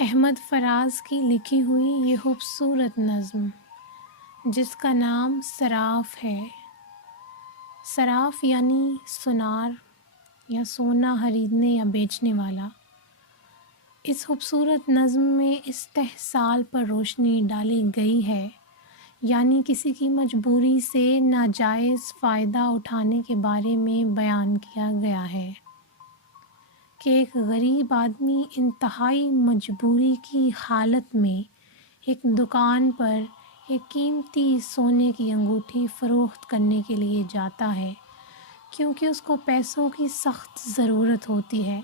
احمد فراز کی لکھی ہوئی یہ خوبصورت نظم جس کا نام صراف ہے۔ صراف یعنی سونار یا سونا خریدنے یا بیچنے والا۔ اس خوبصورت نظم میں استحصال پر روشنی ڈالی گئی ہے، یعنی کسی کی مجبوری سے ناجائز فائدہ اٹھانے کے بارے میں بیان کیا گیا ہے کہ ایک غریب آدمی انتہائی مجبوری کی حالت میں ایک دکان پر ایک قیمتی سونے کی انگوٹھی فروخت کرنے کے لیے جاتا ہے، کیونکہ اس کو پیسوں کی سخت ضرورت ہوتی ہے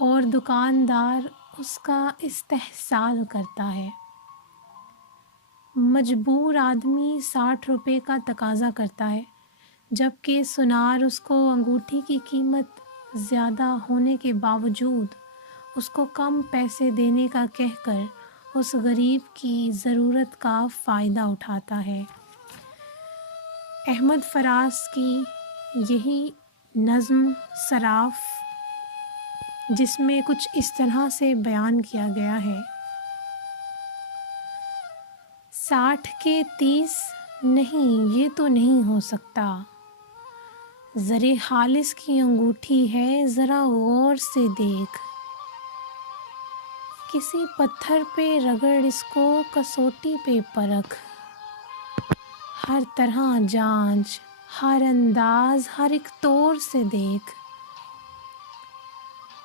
اور دکاندار اس کا استحصال کرتا ہے۔ مجبور آدمی 60 روپے کا تقاضا کرتا ہے، جبکہ سونار اس کو انگوٹھی کی قیمت زیادہ ہونے کے باوجود اس کو کم پیسے دینے کا کہہ کر اس غریب کی ضرورت کا فائدہ اٹھاتا ہے۔ احمد فراز کی یہی نظم صراف، جس میں کچھ اس طرح سے بیان کیا گیا ہے: 60 کے 30 نہیں، یہ تو نہیں ہو سکتا۔ زرِ خالص کی انگوٹھی ہے، ذرا غور سے دیکھ۔ کسی پتھر پہ رگڑ، اس کو کسوٹی پہ پرکھ۔ ہر طرح جانچ، ہر انداز، ہر ایک طور سے دیکھ۔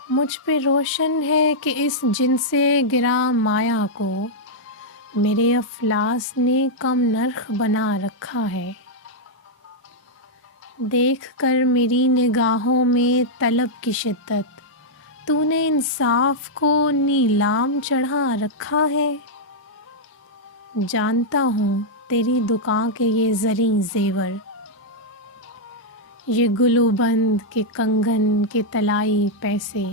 مجھ پہ روشن ہے کہ اس جنسِ گراں مایہ کو میرے افلاس نے کم نرخ بنا رکھا ہے۔ دیکھ کر میری نگاہوں میں طلب کی شدت، تو نے انصاف کو نیلام چڑھا رکھا ہے۔ جانتا ہوں تیری دکان کے یہ زریں زیور، یہ گل و بند کے کنگن کے طلائی پیسے،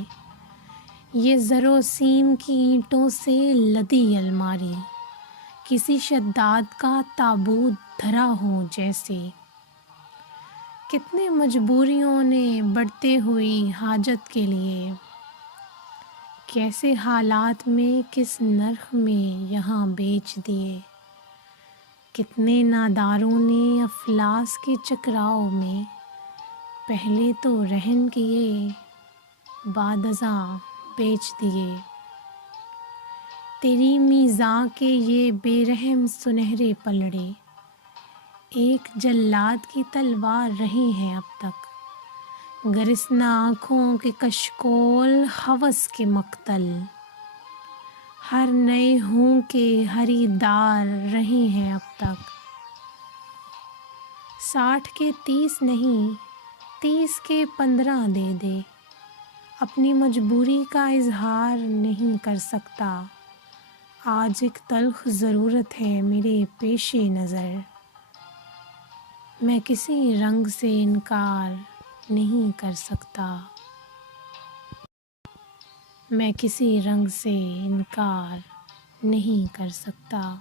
یہ زر و سیم کی اینٹوں سے لدی الماری، کسی شداد کا تابوت دھرا ہو جیسے۔ کتنے مجبوریوں نے بڑھتے ہوئی حاجت کے لیے، کیسے حالات میں کس نرخ میں یہاں بیچ دیے۔ کتنے ناداروں نے افلاس کے چکراؤ میں پہلے تو رہن کیے، بعد ازاں بیچ دیے۔ تیری میزاں کے یہ بے رحم سنہرے پلڑے، ایک جلاد کی تلوار رہے ہیں اب تک، گرسنہ آنکھوں کے کشکول، ہوس کے مقتل، ہر نئے ہوں کے خریدار رہے ہیں اب تک۔ 60 کے 30 نہیں، 30 کے 15 دے دے، اپنی مجبوری کا اظہار نہیں کر سکتا، آج ایک تلخ ضرورت ہے میرے پیش نظر، میں کسی رنگ سے انکار نہیں کر سکتا، میں کسی رنگ سے انکار نہیں کر سکتا۔